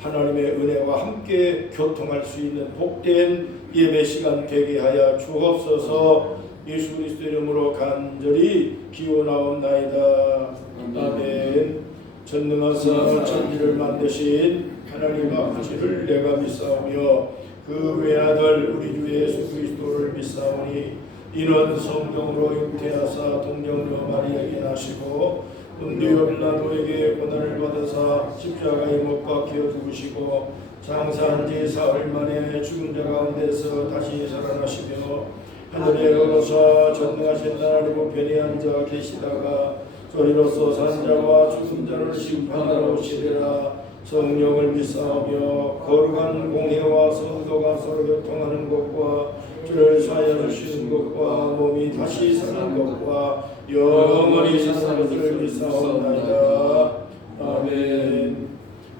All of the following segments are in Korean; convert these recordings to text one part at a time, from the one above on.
하나님의 은혜와 함께 교통할 수 있는 복된 예배 시간 되게 하여 주옵소서. 예수 그리스도 이름으로 간절히 기원하옵나이다. 아멘. 전능하사 천지를 만드신 하나님 아버지를 내가 믿사오며 그 외아들 우리 주 예수 그리스도를 믿사오니 이는 성령으로 잉태하사 동정녀 마리아에게 나시고 은디오 빌라도에게 고난을 받으사 십자가에 못 박혀 죽으시고 장사한 지 사흘 만에 죽은 자 가운데서 다시 살아나시며 하늘에 오르사 전능하신 하나님 우편에 앉아 계시다가 저리로서 산 자와 죽은 자를 심판하러 오시리라. 성령을 믿사오며 거룩한 공회와 성도가 서로 교통하는 것과 주를 사하여 주시는 것과 몸이 다시 사는 것과 영원히 사는 것을 믿사옵나이다. 아멘.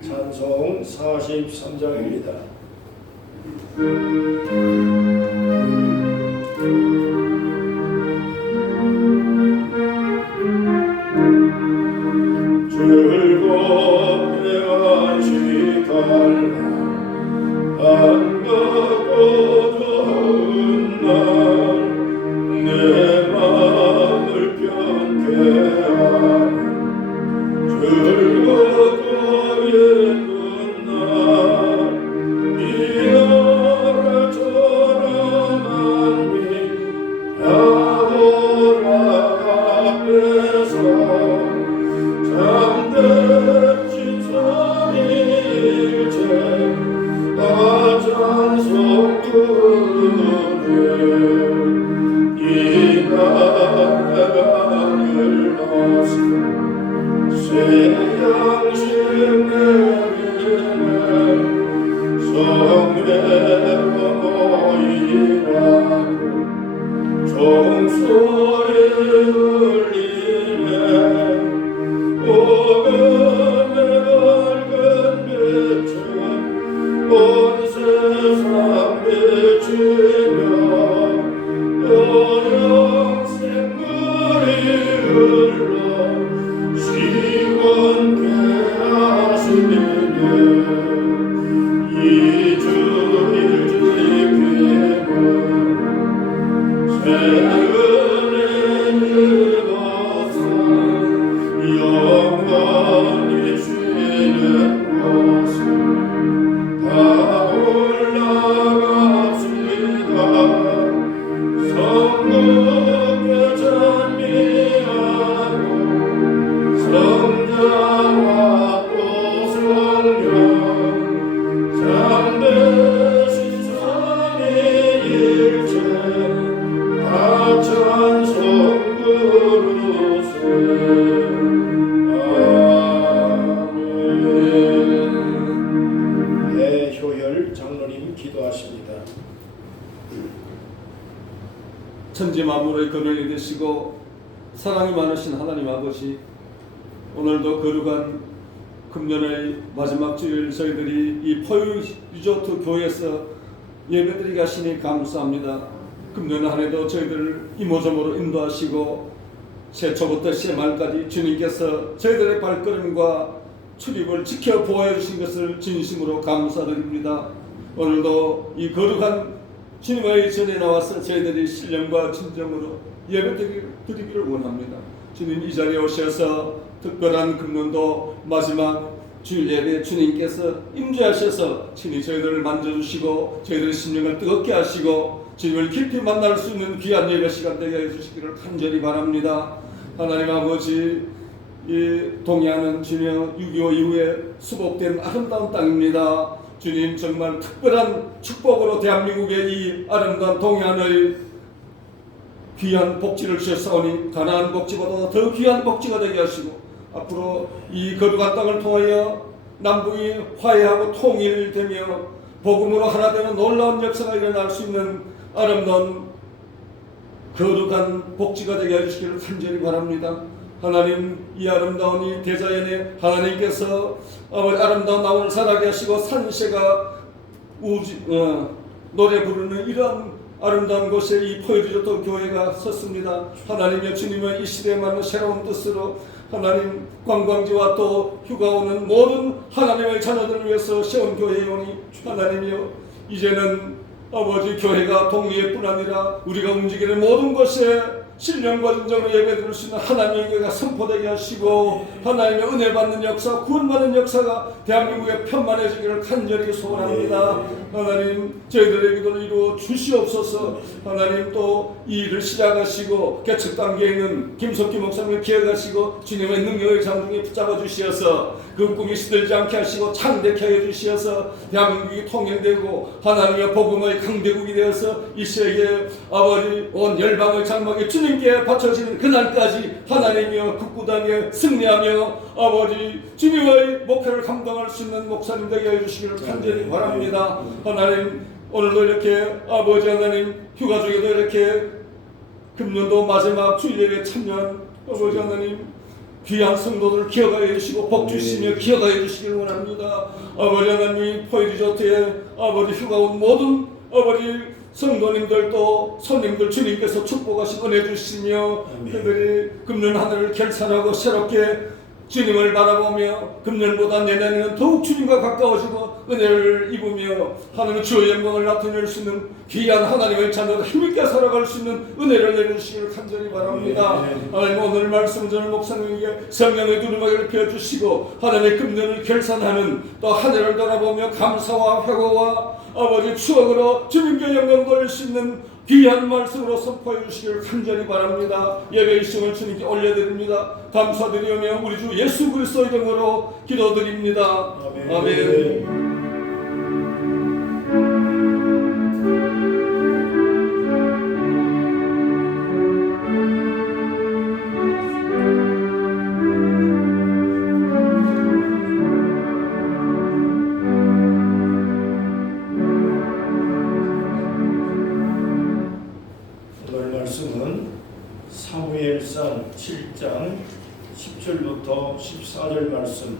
찬송 43장입니다. 천지 만물의 근원이 되시고 사랑이 많으신 하나님 아버지, 오늘도 거룩한 금년의 마지막 주일 저희들이 이 포유 리조트 교회에서 예배드리게 하시니 감사합니다. 금년 한 해도 저희들을 이모저모로 인도하시고 새초부터 새말까지 주님께서 저희들의 발걸음과 출입을 지켜 보호해 주신 것을 진심으로 감사드립니다. 오늘도 이 거룩한 주님의 전에 나와서 저희들이 신령과 진정으로 예배드리기를 원합니다. 주님 이 자리에 오셔서 특별한 금년도 마지막 주일 예배 주님께서 임재하셔서 친히 저희들을 만져주시고 저희들의 심령을 뜨겁게 하시고 주님을 깊이 만날 수 있는 귀한 예배 시간 되게 해주시기를 간절히 바랍니다. 하나님 아버지, 이 동해안은 주님 6.25 이후에 수복된 아름다운 땅입니다. 주님 정말 특별한 축복으로 대한민국의 이 아름다운 동해안의 귀한 복지를 주셨사오니 가나안 복지보다 더 귀한 복지가 되게 하시고 앞으로 이 거룩한 땅을 통하여 남북이 화해하고 통일되며 복음으로 하나 되는 놀라운 역사가 일어날 수 있는 아름다운 거룩한 복지가 되게 해주시기를 간절히 바랍니다. 하나님, 이 아름다운 이 대자연에 하나님께서 아름다운 나무를 자라게 하시고 산새가 노래 부르는 이러한 아름다운 곳에 이 포유리조트 교회가 섰습니다. 하나님의 주님의 이 시대에 맞는 새로운 뜻으로 하나님 관광지와 또 휴가 오는 모든 하나님의 자녀들을 위해서 세운 교회이오니 하나님이여 이제는 아버지 교회가 동리에뿐 아니라 우리가 움직이는 모든 것에 신령과 진정으로 예배드릴 수 있는 하나님의 교회가 선포되게 하시고 하나님의 은혜 받는 역사, 구원받는 역사가 대한민국에 편만해지기를 간절히 소원합니다. 하나님 저희들의 기도를 이루어 주시옵소서. 하나님 또 이 일을 시작하시고 개척 단계에 있는 김석기 목사님을 기억하시고 주님의 능력의 장중에 붙잡아 주시어서 그 꿈이 시들지 않게 하시고 창대케 해 주시어서 대한민국이 통일되고 하나님의 복음의 강대국이 되어서 이 세계 아버지 온 열방의 장막에 주님께 바쳐지는 그날까지 하나님이여 극구단에 승리하며 아버지 주님의 목회를 감당할 수 있는 목사님 되게 해주시기를 간절히 바랍니다. 하나님 오늘도 이렇게 아버지 하나님 휴가 중에도 이렇게 금년도 마지막 주일에 참여한 아버지 하나님 귀한 성도들을 기억하여 주시고 복 주시며 기억하여 주시기를 원합니다. 아버지 하나님 포이리조트에 아버지 휴가 온 모든 아버지 성도님들도 손님들 주님께서 축복하시고 은혜 주시며 그들이 금년 하늘을 결산하고 새롭게 주님을 바라보며 금년보다 내년에는 더욱 주님과 가까워지고 은혜를 입으며 하나님의 주의 영광을 나타낼 수 있는 귀한 하나님의 자녀들 힘있게 살아갈 수 있는 은혜를 내려주시기를 간절히 바랍니다. 하나님 오늘 말씀 전을 목사님에게 성령의 두루마기를 펴주시고 하나님의 금년을 결산하는 또 한 해를 돌아보며 감사와 회고와 아버지 추억으로 주님께 영광 돌릴 수 있는 귀한 말씀으로 선포해 주시기를 간절히 바랍니다. 예배의 시간을 주님께 올려드립니다. 감사드리며 우리 주 예수 그리스도의 이름으로 기도드립니다. 아멘. 사무엘상 7장 10절부터 14절 말씀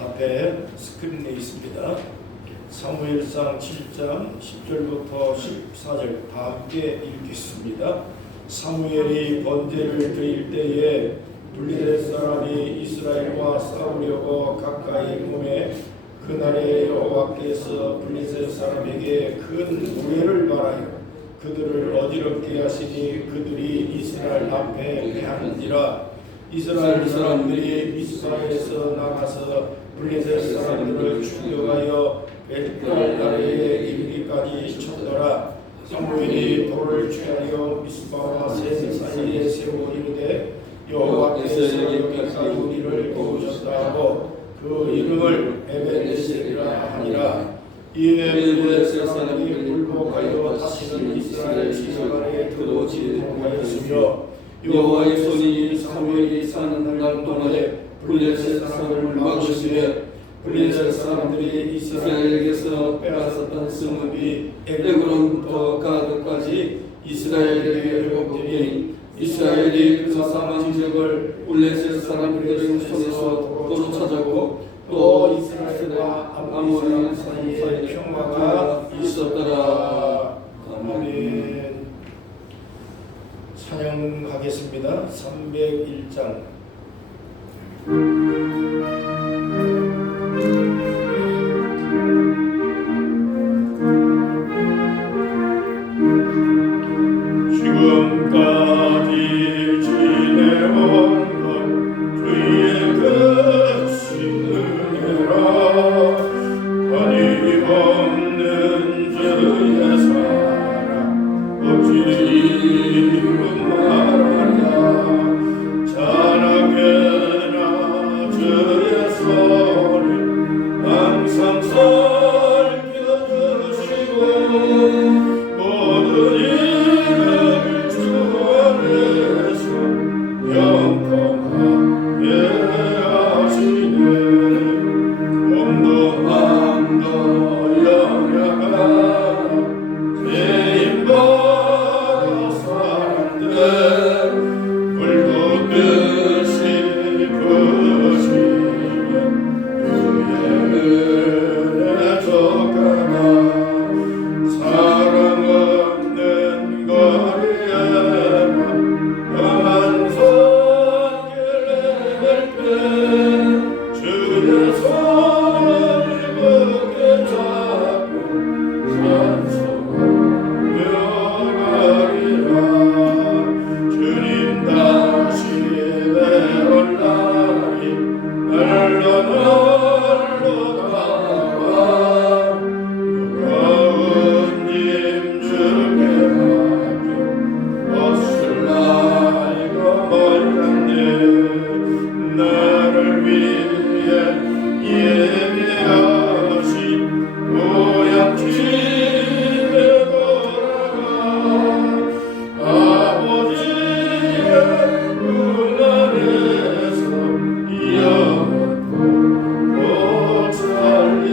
앞에 스크린에 있습니다. 사무엘상 7장 10절부터 14절 다 함께 읽겠습니다. 사무엘이 번제를 드릴 때에 블레셋 사람이 이스라엘과 싸우려고 가까이 오매 그날에 여호와께서 블레셋 사람에게 큰 우레를 말하여 그들을 어지럽게 하시니 그들이 이스라엘 앞에 패하는지라. 이스라엘 사람들이 미스바에서 나가서 블레셋 사람들을 추격하여 벳갈 아래에 이르기까지 쳤더라. 사무엘이 돌을 취하여 미스바와 셋 사이에 세워 이르되 여호와께서 여기까지 우리를 도우셨다 하고 그 이름을 에베네셀이라 하니라. 이에 블레셋 사람이 굴복하여 다시는 이스라엘 지역 아래에 들어오지 못하였으며 여호와의 손이 사무엘이 사는 날 동안에 블레셋 사람을 막으시며 블레셋 사람들이 이스라엘에게서 빼앗았던 성읍이 에그론부터 가드까지 이스라엘에게 회복되니 이스라엘이 그 사망 지역을 블레셋 사람들의 손에서 도로 찾았고 또 이스라엘과 아모리 사이에 평화가 있었더라. 아멘. 찬양하겠습니다. 301장 지금까지 지내온 것 주의 그 나와 무거운 짐 주게 맡겨 옷을 나이가 멀었네 나를 위해 예배하신 고향 집에 돌아가 아버지의 품 안에서 영원토록 살리라. 아멘.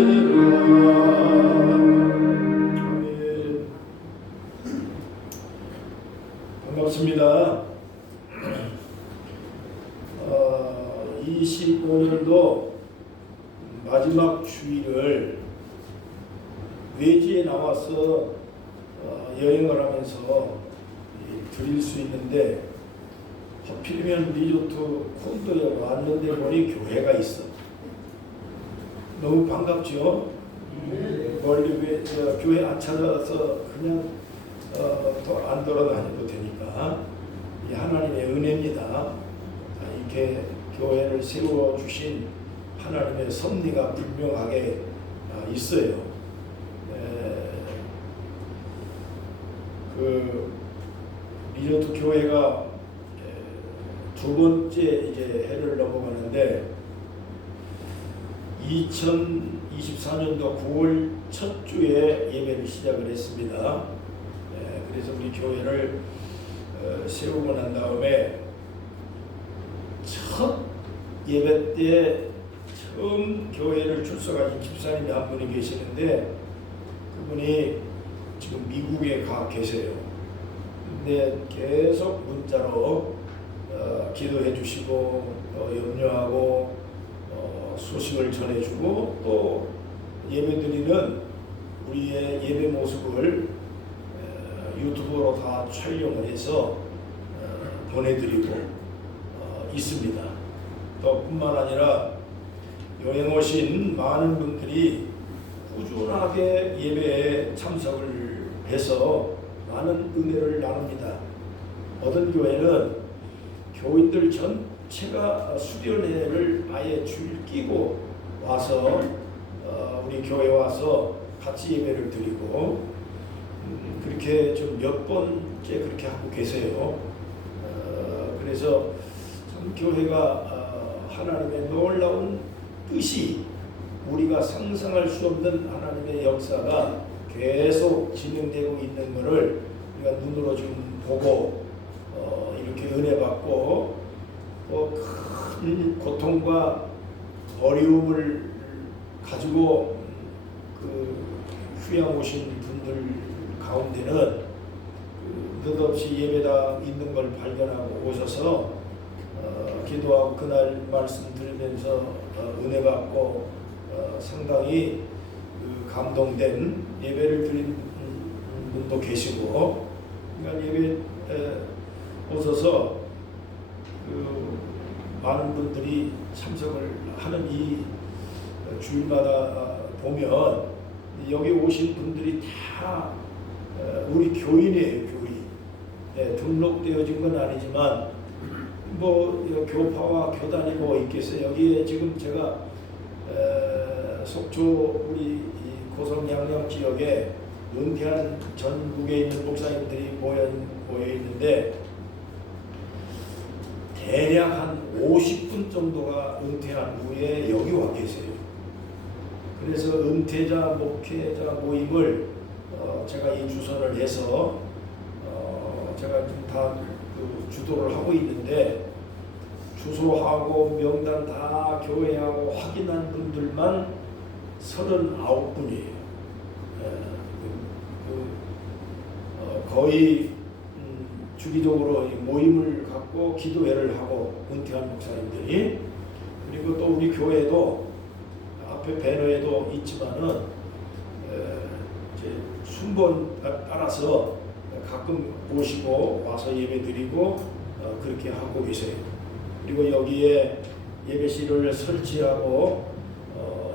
반갑습니다. 25년도 마지막 주일을 외지에 나와서 여행을 하면서 드릴 수 있는데 하필이면 리조트 콘도에 왔는데 보니 교회가 있어. 너무 반갑죠? 멀리 교회 안 찾아서 그냥 더 안 돌아다녀도 되니까 이 하나님의 은혜입니다. 이렇게 교회를 세워주신 하나님의 섭리가 분명하게 있어요. 그 리조트 교회가 두 번째 이제 해를 넘어가는데 2024년도 9월 첫 주에 예배를 시작을 했습니다. 그래서 우리 교회를 세우고 난 다음에 첫 예배 때 처음 교회를 출석하신 집사님이 한 분이 계시는데 그분이 지금 미국에 가 계세요. 근데 계속 문자로 기도해 주시고 염려하고 소식을 전해주고 또 예배드리는 우리의 예배 모습을 유튜브로 다 촬영을 해서 보내드리고 있습니다. 또 뿐만 아니라 여행 오신 많은 분들이 꾸준하게 예배에 참석을 해서 많은 은혜를 나눕니다. 어떤 교회는 교인들 전체가 수련회를 아예 줄 끼고 와서 우리 교회 와서 같이 예배를 드리고 그렇게 좀 몇 번째 그렇게 하고 계세요. 그래서 참 교회가 하나님의 놀라운 뜻이 우리가 상상할 수 없는 하나님의 역사가 계속 진행되고 있는 것을 우리가 눈으로 지금 보고 이렇게 은혜 받고 또 큰 고통과 어려움을 가지고 그 휴양 오신 분들 가운데는 느닷없이 예배당 있는 걸 발견하고 오셔서 기도하고 그날 말씀 들으면서 은혜 받고 상당히 감동된 예배를 드린 분도 계시고 그러니까 예배 오셔서 많은 분들이 참석을 하는 이 주일마다 보면 여기 오신 분들이 다 우리 교인이에요. 교인. 등록되어진 건 아니지만 뭐 교파와 교단이 뭐 있겠어요. 여기에 지금 제가 속초 우리 고성 양양 지역에 은퇴한 전국에 있는 목사님들이 모여 있는데 대략 한 50분 정도가 은퇴한 후에 여기 와 계세요. 그래서 은퇴자 목회자 모임을 제가 이 주선을 해서 제가 좀 다 주도를 하고 있는데 주소하고 명단 다 교회하고 확인한 분들만 39분이에요. 거의 주기적으로 모임을 갖고 기도회를 하고 은퇴한 목사님들이 그리고 또 우리 교회도 앞에 배너에도 있지만은 이제 순번 따라서 가끔 오시고 와서 예배드리고 그렇게 하고 계세요. 그리고 여기에 예배실을 설치하고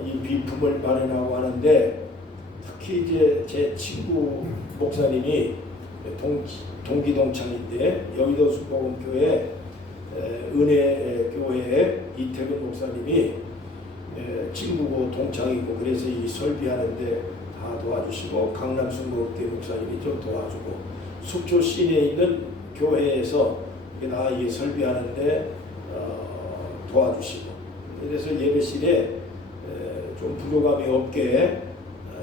이 비품을 마련하고 하는데 특히 이제 제 친구 목사님이 동기동창인데 여의도 수복음교회 은혜교회 이태근 목사님이 친구고 동창이고 그래서 이 설비하는데 다 도와주시고 강남 순복대 목사님이 좀 도와주고 속초 시내에 있는 교회에서 이 설비하는데 도와주시고 그래서 예배실에 좀 부족함이 없게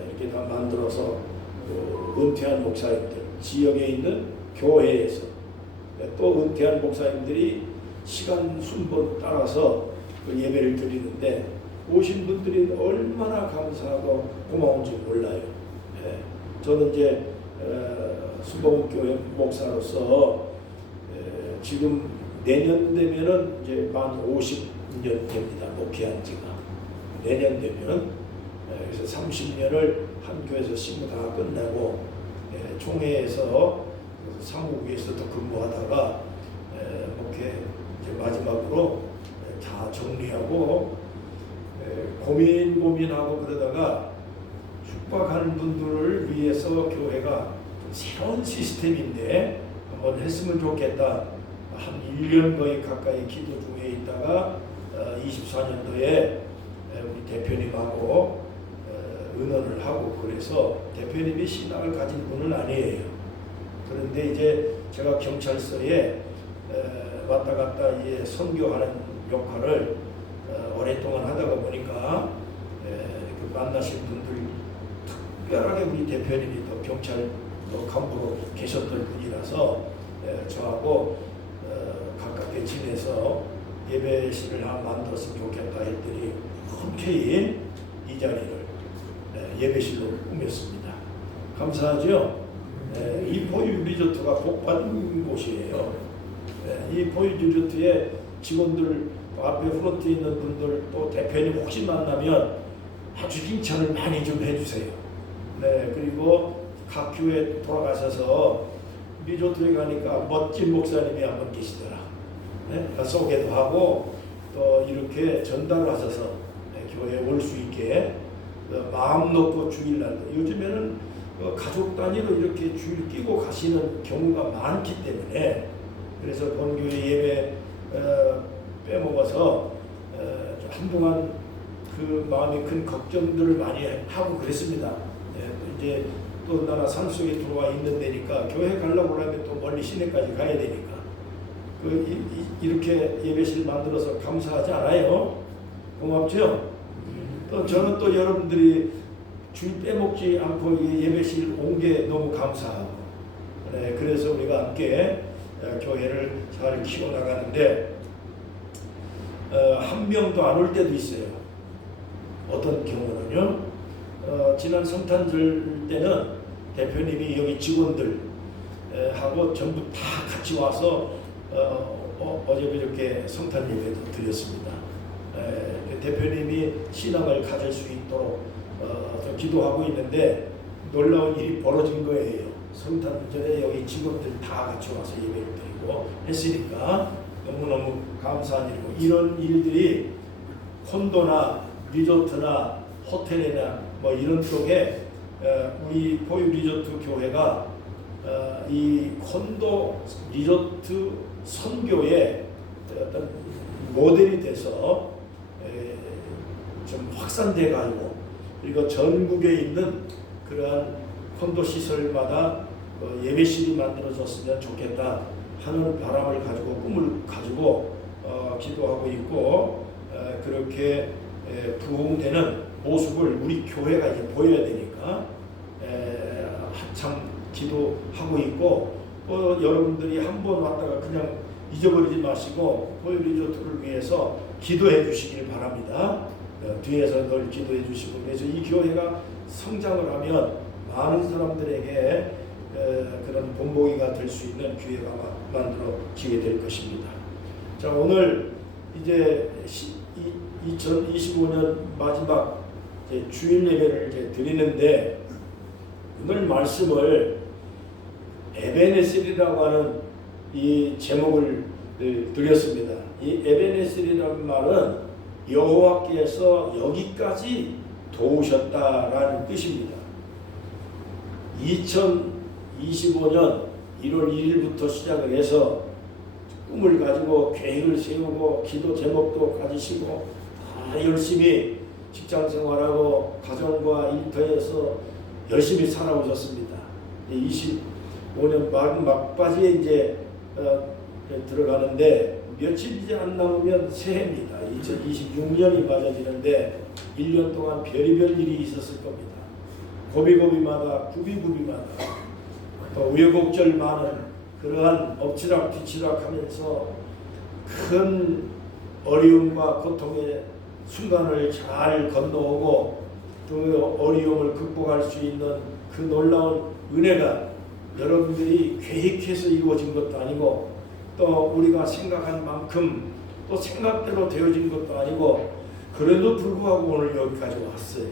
이렇게 다 만들어서 은퇴한 목사님들 지역에 있는 교회에서 또 은퇴한 목사님들이 시간 순번 따라서 그 예배를 드리는데 오신 분들이 얼마나 감사하고 고마운지 몰라요. 저는 이제 순복음교회 목사로서 지금 내년 되면은 이제 만 50년 됩니다. 목회한 지가 내년 되면 그래서 30년을 한 교회에서 신부 다 끝내고 총회에서 사무국에서도 근무하다가 목회 이제 마지막으로 다 정리하고 고민하고 그러다가 축복하는 분들을 위해서 교회가 새로운 시스템인데 한번 했으면 좋겠다. 한 1년 거의 가까이 기도 중에 있다가 24년도에 우리 대표님하고 의논을 하고 그래서 대표님이 신앙을 가진 분은 아니에요. 그런데 이제 제가 경찰서에 왔다 갔다 선교하는 역할을 오랫동안 하다가 보니까 그 만나신 분들 특별하게 우리 대표님이 또 경찰 간부로 계셨던 분이라서 저하고 가깝게 지내서 예배실을 만들었으면 좋겠다 했더니 흔쾌히 이 자리를 예배실로 꾸몄습니다. 감사하죠? 이 포유 리조트가 복받은 곳이에요. 이 포유 리조트에 직원들 앞에 프론트에 있는 분들 또 대표님 혹시 만나면 아주 칭찬을 많이 좀 해주세요. 그리고 각 교회 돌아가셔서 리조트에 가니까 멋진 목사님이 한 분 계시더라. 소개도 하고 또 이렇게 전달을 하셔서 교회에 올 수 있게 마음 놓고 주일날도 요즘에는 가족 단위로 이렇게 주일 끼고 가시는 경우가 많기 때문에 그래서 본교회 예배 빼먹어서 한동안 그 마음이 큰 걱정들을 많이 하고 그랬습니다. 이제 또 나라 산속에 들어와 있는 데니까 교회 가려고 하면 또 멀리 시내까지 가야 되니까 이렇게 예배실 만들어서 감사하지 않아요? 고맙죠? 또 저는 또 여러분들이 주일 빼먹지 않고 예배실 온 게 너무 감사하고 그래서 우리가 함께 교회를 잘 키워나가는데 한 명도 안 올 때도 있어요. 어떤 경우는요. 지난 성탄절 때는 대표님이 여기 직원들 하고 전부 다 같이 와서 어제 그저께 성탄 예배도 드렸습니다. 대표님이 신앙을 가질 수 있도록 좀 기도하고 있는데 놀라운 일이 벌어진 거예요. 성탄절에 여기 직원들 다 같이 와서 예배를 드리고 했으니까 너무너무 감사한 일이고 이런 일들이 콘도나 리조트나 호텔이나 뭐 이런 쪽에 우리 포유 리조트 교회가 이 콘도 리조트 선교의 어떤 모델이 돼서 좀 확산돼 가지고 그리고 전국에 있는 그러한 콘도 시설마다 예배실이 만들어졌으면 좋겠다 하는 바람을 가지고 꿈을 가지고 기도하고 있고 그렇게 부흥되는 모습을 우리 교회가 이제 보여야 되니까 한참 기도하고 있고 여러분들이 한번 왔다가 그냥 잊어버리지 마시고 포유 리조트를 위해서 기도해 주시길 바랍니다. 뒤에서 늘 기도해 주시고 그래서 이 교회가 성장을 하면 많은 사람들에게 그런 본보기가 될 수 있는 기회가 만들어지게 될 것입니다. 자, 오늘 이제 2025년 마지막 이제 주일 예배를 이제 드리는데 오늘 말씀을 에베네셀이라고 하는 이 제목을 드렸습니다. 이 에베네셀이라는 말은 여호와께서 여기까지 도우셨다라는 뜻입니다. 2025년 1월 1일부터 시작을 해서 꿈을 가지고 계획을 세우고 기도 제목도 가지시고 다 열심히 직장 생활하고 가정과 일터에서 열심히 살아오셨습니다. 25년 막바지에 이제 들어가는데 며칠 이제 안 남으면 새해입니다. 2026년이 맞아지는데 1년 동안 별의별 일이 있었을 겁니다. 고비고비마다 구비구비마다 또 우여곡절 많은 그러한 엎치락뒤치락하면서 큰 어려움과 고통의 순간을 잘 건너오고 그 어려움을 극복할 수 있는 그 놀라운 은혜가 여러분들이 계획해서 이루어진 것도 아니고 또 우리가 생각한 만큼 또 생각대로 되어진 것도 아니고 그래도 불구하고 오늘 여기까지 왔어요.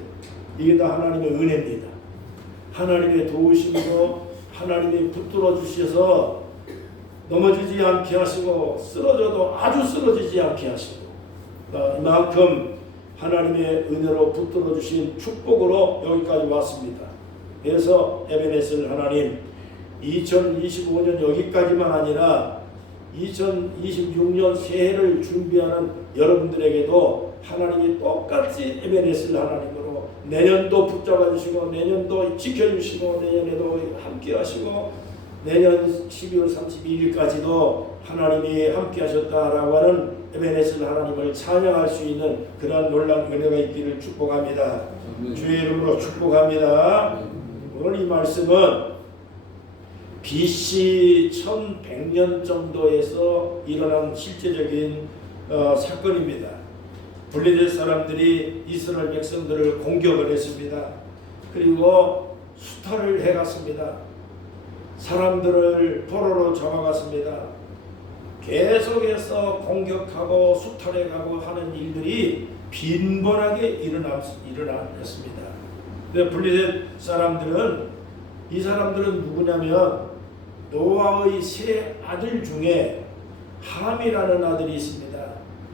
이게 다 하나님의 은혜입니다. 하나님의 도우심으로 하나님이 붙들어 주셔서 넘어지지 않게 하시고 쓰러져도 아주 쓰러지지 않게 하시고 이만큼 하나님의 은혜로 붙들어 주신 축복으로 여기까지 왔습니다. 그래서 에베네셀 하나님 2025년 여기까지만 아니라 2026년 새해를 준비하는 여러분들에게도 하나님이 똑같이 에베네셀 하나님으로 내년도 붙잡아 주시고 내년도 지켜주시고 내년에도 함께 하시고 내년 12월 32일까지도 하나님이 함께 하셨다라고 하는 에베네셀 하나님을 찬양할 수 있는 그러한 놀라운 은혜가 있기를 축복합니다. 주의 이름으로 축복합니다. 오늘 이 말씀은 BC 1100년 정도에서 일어난 실제적인 사건입니다. 블레셋 사람들이 이스라엘 백성들을 공격을 했습니다. 그리고 수탈을 해갔습니다. 사람들을 포로로 잡아갔습니다. 계속해서 공격하고 수탈해가고 하는 일들이 빈번하게 일어났습니다. 근데 블레셋 사람들은 이 사람들은 누구냐면 노아의 세 아들 중에 함이라는 아들이 있습니다.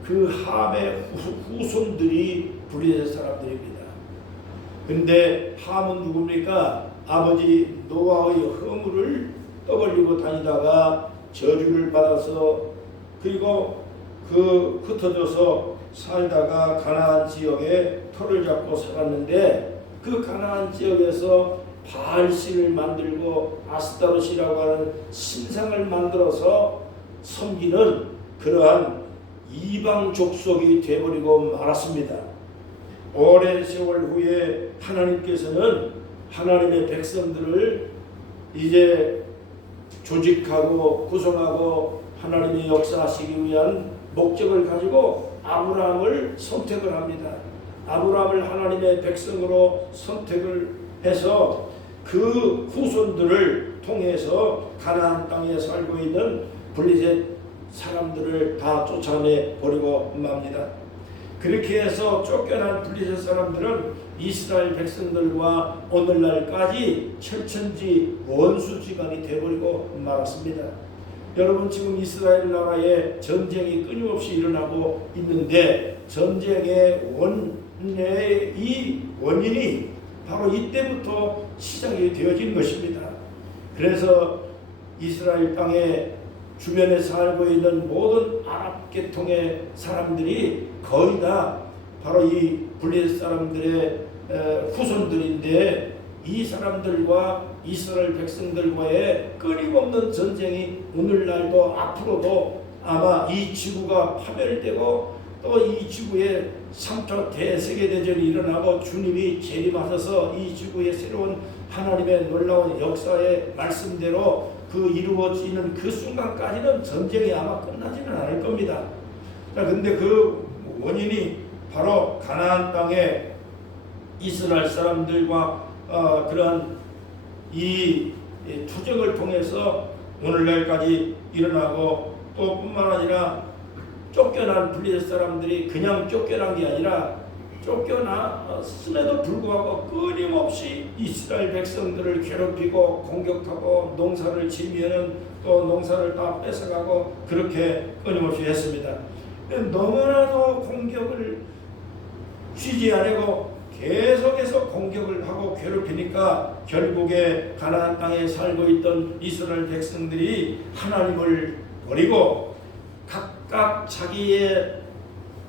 그 함의 후손들이 블레셋 사람들입니다. 근데 함은 누굽니까? 아버지 노아의 허물을 떠벌리고 다니다가 저주를 받아서 그리고 흩어져서 살다가 가나안 지역에 터를 잡고 살았는데 그 가나안 지역에서 바알신을 만들고 아스타롯이라고 하는 신상을 만들어서 섬기는 그러한 이방 족속이 되어버리고 말았습니다. 오랜 세월 후에 하나님께서는 하나님의 백성들을 이제 조직하고 구성하고 하나님의 역사하시기 위한 목적을 가지고 아브라함을 선택을 합니다. 아브라함을 하나님의 백성으로 선택을 해서 그 후손들을 통해서 가나안 땅에 살고 있는 블레셋 사람들을 다 쫓아내 버리고 맙니다. 그렇게 해서 쫓겨난 블레셋 사람들은 이스라엘 백성들과 오늘날까지 철천지 원수지간이 되어버리고 말았습니다. 여러분 지금 이스라엘 나라에 전쟁이 끊임없이 일어나고 있는데 전쟁의 이 원인이 바로 이때부터 시작이 되어진 것입니다. 그래서 이스라엘 땅에 주변에 살고 있는 모든 아랍 계통의 사람들이 거의 다 바로 이 블레셋 사람들의 후손들인데 이 사람들과 이스라엘 백성들과의 끊임없는 전쟁이 오늘날도 앞으로도 아마 이 지구가 파멸되고 또 이 지구에 3차 대세계대전이 일어나고 주님이 재림하셔서 이 지구의 새로운 하나님의 놀라운 역사의 말씀대로 그 이루어지는 그 순간까지는 전쟁이 아마 끝나지는 않을 겁니다. 자, 근데 그 원인이 바로 가나안 땅에 이스라엘 사람들과 그러한 이 투쟁을 통해서 오늘날까지 일어나고 또 뿐만 아니라 쫓겨난 블레셋 사람들이 그냥 쫓겨난 게 아니라 쫓겨났음에도 불구하고 끊임없이 이스라엘 백성들을 괴롭히고 공격하고 농사를 지면은 또 농사를 다 뺏어가고 그렇게 끊임없이 했습니다. 너무나도 공격을 쉬지 않고 계속해서 공격을 하고 괴롭히니까 결국에 가나안 땅에 살고 있던 이스라엘 백성들이 하나님을 버리고 각각 자기의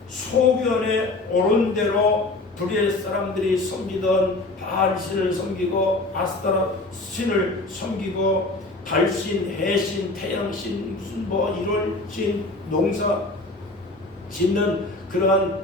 소변에 오른 대로 불의 사람들이 섬기던 바알신을 섬기고 아스타라 신을 섬기고 달신, 해신, 태양신, 무슨 뭐 1월신, 농사 짓는 그러한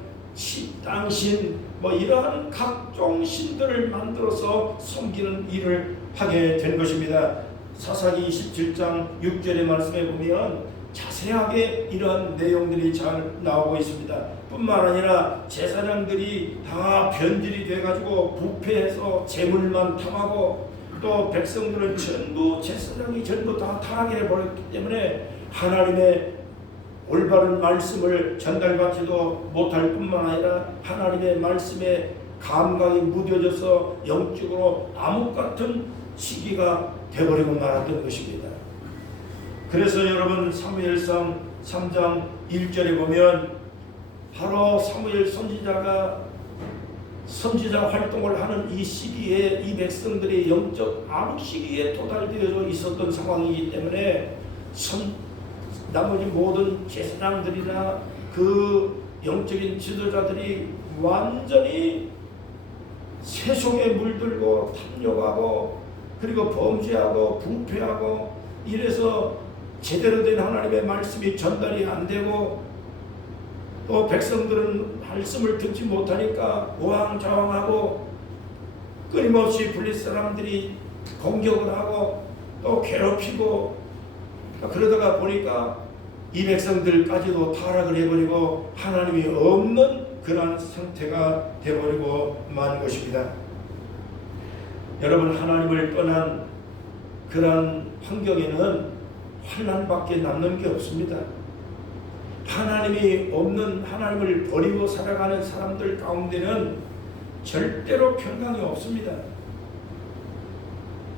땅신 뭐 이러한 각종 신들을 만들어서 섬기는 일을 하게 된 것입니다. 사사기 27장 6절의 말씀에 보면 자세하게 이러한 내용들이 잘 나오고 있습니다. 뿐만 아니라 제사장들이 다 변질이 돼가지고 부패해서 재물만 탐하고 또 백성들은 전부 제사장이 전부 다 타락해 버렸기 때문에 하나님의 올바른 말씀을 전달받지도 못할 뿐만 아니라 하나님의 말씀에 감각이 무뎌져서 영적으로 암흑 같은 시기가 되어버리고 말았던 것입니다. 그래서 여러분 사무엘상 3장 1절에 보면 바로 사무엘 선지자 활동을 하는 이 시기에 이 백성들이 영적 암흑 시기에 도달되어 있었던 상황이기 때문에 나머지 모든 제사장들이나 그 영적인 지도자들이 완전히 세속에 물들고 탐욕하고 그리고 범죄하고 부패하고 이래서 제대로 된 하나님의 말씀이 전달이 안 되고 또 백성들은 말씀을 듣지 못하니까 우왕좌왕하고 끊임없이 블릿 사람들이 공격을 하고 또 괴롭히고 그러다가 보니까 이 백성들까지도 타락을 해버리고 하나님이 없는 그러한 상태가 되어버리고 만 것입니다. 여러분 하나님을 떠난 그러한 환경에는 환난밖에 남는 게 없습니다. 하나님이 없는 하나님을 버리고 살아가는 사람들 가운데는 절대로 평강이 없습니다.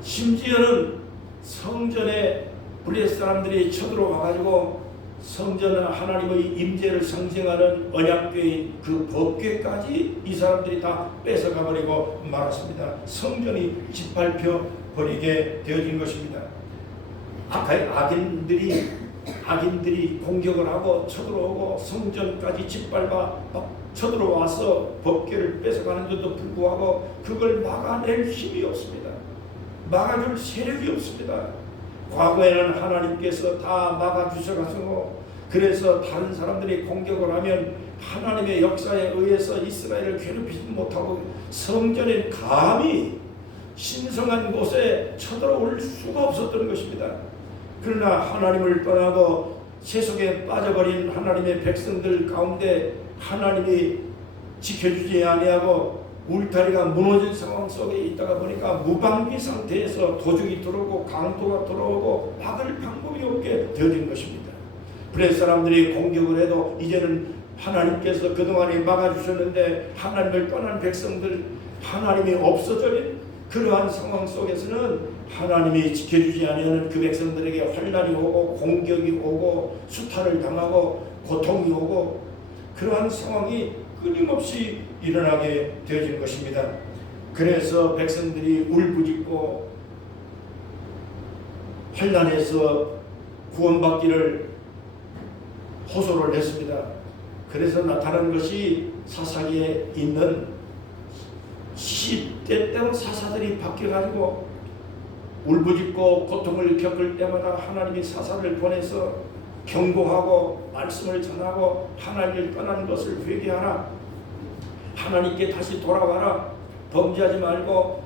심지어는 성전에 블레 사람들이 쳐들어와가지고 성전은 하나님의 임재를 상징하는 언약궤인 그 법궤까지 이 사람들이 다 뺏어가버리고 말았습니다. 성전이 짓밟혀 버리게 되어진 것입니다. 악인들이 공격을 하고 쳐들어오고 성전까지 짓밟아 쳐들어와서 법궤를 뺏어가는데도 불구하고 그걸 막아낼 힘이 없습니다. 막아줄 세력이 없습니다. 과거에는 하나님께서 다 막아주셔가지고 그래서 다른 사람들이 공격을 하면 하나님의 역사에 의해서 이스라엘을 괴롭히지 못하고 성전에 감히 신성한 곳에 쳐들어올 수가 없었던 것입니다. 그러나 하나님을 떠나고 세속에 빠져버린 하나님의 백성들 가운데 하나님이 지켜주지 아니하고 울타리가 무너진 상황 속에 있다가 보니까 무방비 상태에서 도적이 들어오고 강도가 들어오고 막을 방법이 없게 되어진 것입니다. 블레 사람들이 공격을 해도 이제는 하나님께서 그동안에 막아주셨는데 하나님을 떠난 백성들 하나님이 없어져린 그러한 상황 속에서는 하나님이 지켜주지 아니하는 그 백성들에게 환난이 오고 공격이 오고 수탈을 당하고 고통이 오고 그러한 상황이 끊임없이 일어나게 되어진 것입니다. 그래서 백성들이 울부짖고 환난에서 구원받기를 호소를 했습니다. 그래서 나타난 것이 사사기에 있는 때때로 사사들이 바뀌어가지고 울부짖고 고통을 겪을 때마다 하나님이 사사를 보내서 경고하고 말씀을 전하고 하나님을 떠난 것을 회개하라, 하나님께 다시 돌아와라, 범죄하지 말고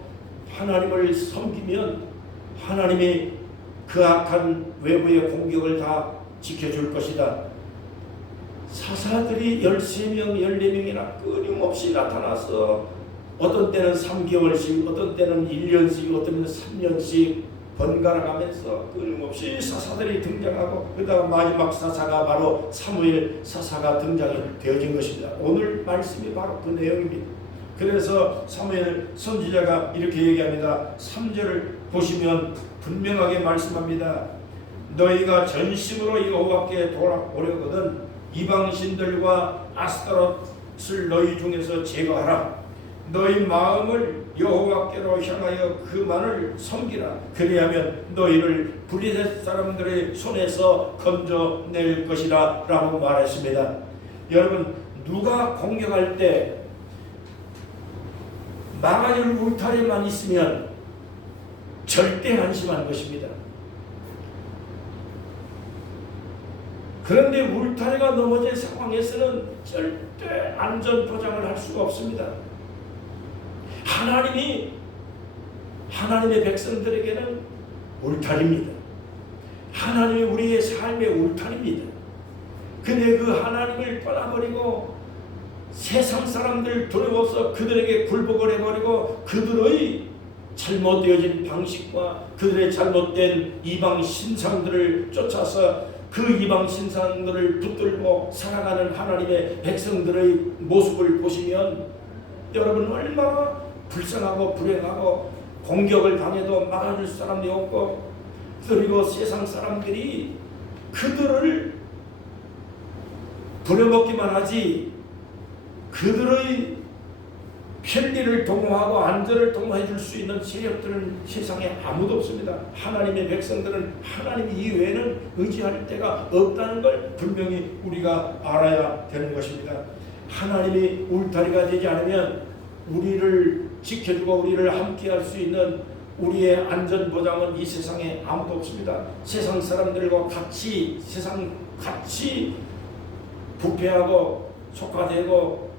하나님을 섬기면 하나님이 그 악한 외부의 공격을 다 지켜줄 것이다. 사사들이 13명, 14명이나 끊임없이 나타나서 어떤 때는 3개월씩, 어떤 때는 1년씩, 어떤 때는 3년씩 번갈아 가면서 끊임없이 사사들이 등장하고 그러다가 마지막 사사가 바로 사무엘 사사가 등장이 되어진 것입니다. 오늘 말씀이 바로 그 내용입니다. 그래서 사무엘 선지자가 이렇게 얘기합니다. 3절을 보시면 분명하게 말씀합니다. 너희가 전심으로 여호와께 돌아오려거든 이방신들과 아스타롯을 너희 중에서 제거하라. 너희 마음을 여호와께로 향하여 그만을 섬기라. 그리하면 너희를 블레셋 사람들의 손에서 건져낼 것이라 라고 말했습니다. 여러분 누가 공격할 때 막아줄 울타리만 있으면 절대 안심한 것입니다. 그런데 울타리가 넘어진 상황에서는 절대 안전 보장을 할 수가 없습니다. 하나님의 백성들에게는 울타리입니다. 하나님이 우리의 삶의 울타리입니다. 근데 그 하나님을 떠나버리고 세상 사람들 두려워서 그들에게 굴복을 해버리고 그들의 잘못되어진 방식과 그들의 잘못된 이방 신상들을 쫓아서 그 이방 신상들을 붙들고 살아가는 하나님의 백성들의 모습을 보시면 여러분 얼마나 불쌍하고 불행하고 공격을 당해도 막아줄 사람이 없고 그리고 세상 사람들이 그들을 부려먹기만 하지 그들의 편리를 도모하고 안전을 도모해 줄 수 있는 세력들은 세상에 아무도 없습니다. 하나님의 백성들은 하나님 이외에는 의지할 데가 없다는 걸 분명히 우리가 알아야 되는 것입니다. 하나님이 울타리가 되지 않으면 우리를 지켜주고 우리를 함께할 수 있는 우리의 안전보장은 이 세상에 아무도 없습니다. 세상 사람들과 같이 부패하고 속화되고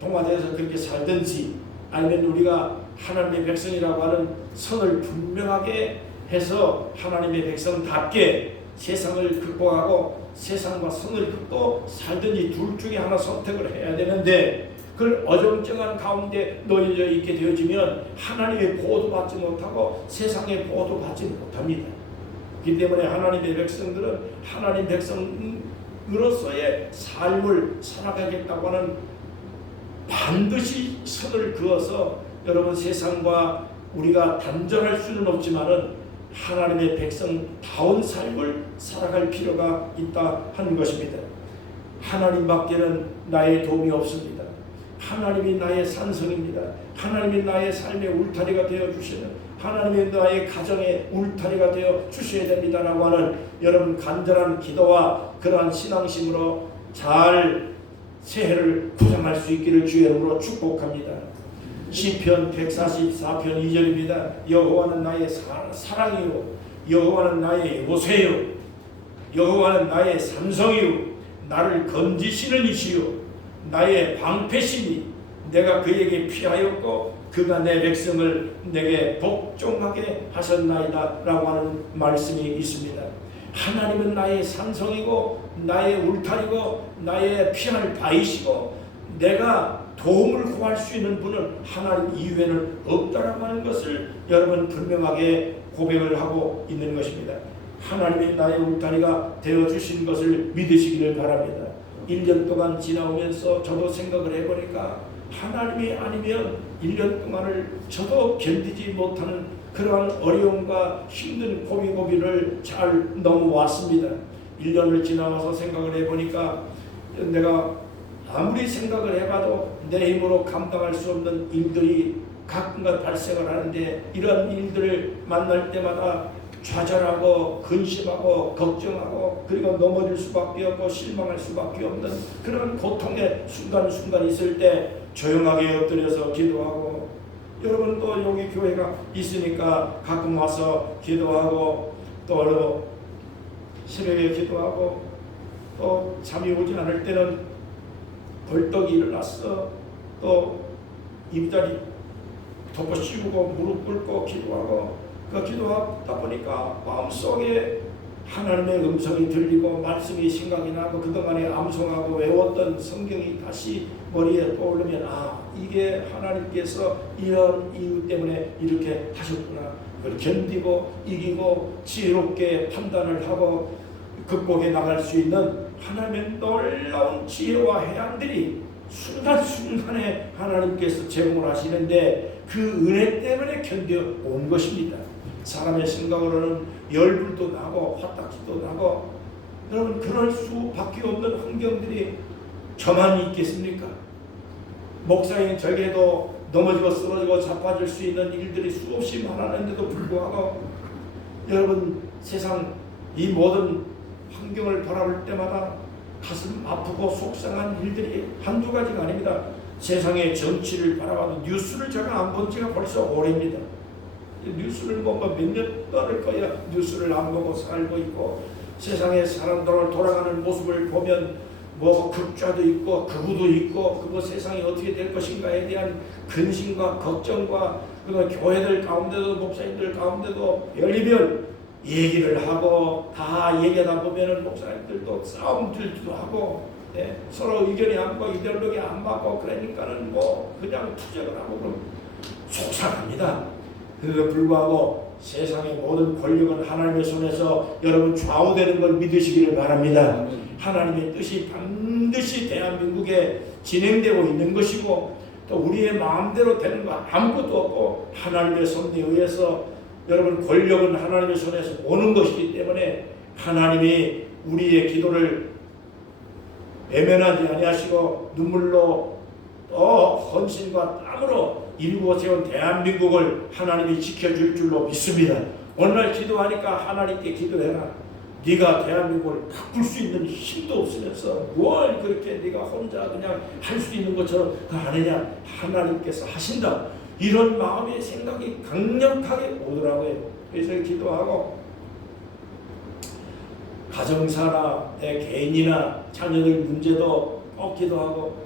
동화되어서 그렇게 살든지 아니면 우리가 하나님의 백성이라고 하는 선을 분명하게 해서 하나님의 백성답게 세상을 극복하고 세상과 선을 긋고 살든지 둘 중에 하나 선택을 해야 되는데 그걸 어정쩡한 가운데 놓여져 있게 되어지면 하나님의 보호도 받지 못하고 세상의 보호도 받지 못합니다. 그렇기 때문에 하나님의 백성들은 하나님 백성으로서의 삶을 살아가겠다고 하는 반드시 선을 그어서 여러분 세상과 우리가 단절할 수는 없지만은 하나님의 백성다운 삶을 살아갈 필요가 있다 하는 것입니다. 하나님밖에는 나의 도움이 없습니다. 하나님이 나의 산성입니다. 하나님이 나의 삶의 울타리가 되어 주시는 하나님이 나의 가정의 울타리가 되어 주셔야 됩니다라고 하는 여러분 간절한 기도와 그러한 신앙심으로 잘 새해를 구성할 수 있기를 주의 이름으로 축복합니다. 시편 144편 2절입니다. 여호와는 나의 사랑이요 여호와는 나의 요새요 여호와는 나의 삼성이요 나를 건지시는 이시요 나의 방패시니 내가 그에게 피하였고 그가 내 백성을 내게 복종하게 하셨나이다 라고 하는 말씀이 있습니다. 하나님은 나의 산성이고 나의 울타리고 나의 피할 바이시고 내가 도움을 구할 수 있는 분은 하나님 이외에는 없다라고 하는 것을 여러분 분명하게 고백을 하고 있는 것입니다. 하나님이 나의 울타리가 되어주신 것을 믿으시기를 바랍니다. 1년 동안 지나오면서 저도 생각을 해보니까 하나님이 아니면 1년 동안을 저도 견디지 못하는 그러한 어려움과 힘든 고비고비를 잘 넘어왔습니다. 1년을 지나와서 생각을 해보니까 내가 아무리 생각을 해봐도 내 힘으로 감당할 수 없는 일들이 가끔가 발생을 하는데 이런 일들을 만날 때마다 좌절하고 근심하고 걱정하고 그리고 넘어질 수밖에 없고 실망할 수밖에 없는 그런 고통의 순간순간 있을 때 조용하게 엎드려서 기도하고 여러분도 여기 교회가 있으니까 가끔 와서 기도하고 또 새벽에 기도하고 또 잠이 오지 않을 때는 벌떡 일어났어 또 입자리 덮어 씌우고 무릎 꿇고 기도하고 그 기도하다 보니까 마음속에 하나님의 음성이 들리고 말씀이 생각이 나고 그동안에 암송하고 외웠던 성경이 다시 머리에 떠오르면 이게 하나님께서 이런 이유 때문에 이렇게 하셨구나. 그걸 견디고 이기고 지혜롭게 판단을 하고 극복해 나갈 수 있는 하나님의 놀라운 지혜와 해안들이 순간순간에 하나님께서 제공을 하시는데 그 은혜 때문에 견뎌온 것입니다. 사람의 생각으로는 열불도 나고 화딱지도 나고 여러분 그럴 수밖에 없는 환경들이 저만 있겠습니까? 목사인 저에게도 넘어지고 쓰러지고 자빠질 수 있는 일들이 수없이 많았는데도 불구하고 여러분 세상 이 모든 환경을 바라볼 때마다 가슴 아프고 속상한 일들이 한두 가지가 아닙니다. 세상의 정치를 바라봐도 뉴스를 제가 안 본 지가 벌써 오래입니다. 뉴스를 보면 몇 년 떠날 거야. 뉴스를 안 보고 살고 있고 세상의 사람들 돌아가는 모습을 보면 뭐 극좌도 있고 극우도 있고 그거 세상이 어떻게 될 것인가에 대한 근심과 걱정과 그 교회들 가운데도 목사님들 가운데도 별의별 얘기를 하고 다 얘기하다 보면은 목사님들도 싸움들도 하고 서로 의견이 안 맞고 이데올로기 안 맞고 그러니까는 뭐 그냥 투쟁을 하고 그럼 속상합니다. 그에 불구하고 세상의 모든 권력은 하나님의 손에서 여러분 좌우되는 걸 믿으시기를 바랍니다. 하나님의 뜻이 반드시 대한민국에 진행되고 있는 것이고 또 우리의 마음대로 되는 거 아무것도 없고 하나님의 손에 의해서 여러분 권력은 하나님의 손에서 오는 것이기 때문에 하나님이 우리의 기도를 외면하지 아니하시고 눈물로 또 헌신과 땀으로 이루어 세운 대한민국을 하나님이 지켜줄 줄로 믿습니다. 오늘날 기도하니까 하나님께 기도해라. 네가 대한민국을 바꿀 수 있는 힘도 없으면서 뭘 그렇게 네가 혼자 그냥 할 수 있는 것처럼 안 하냐. 하나님께서 하신다. 이런 마음의 생각이 강력하게 오더라고요. 그래서 기도하고 가정사나 내 개인이나 자녀들 문제도 꼭 기도하고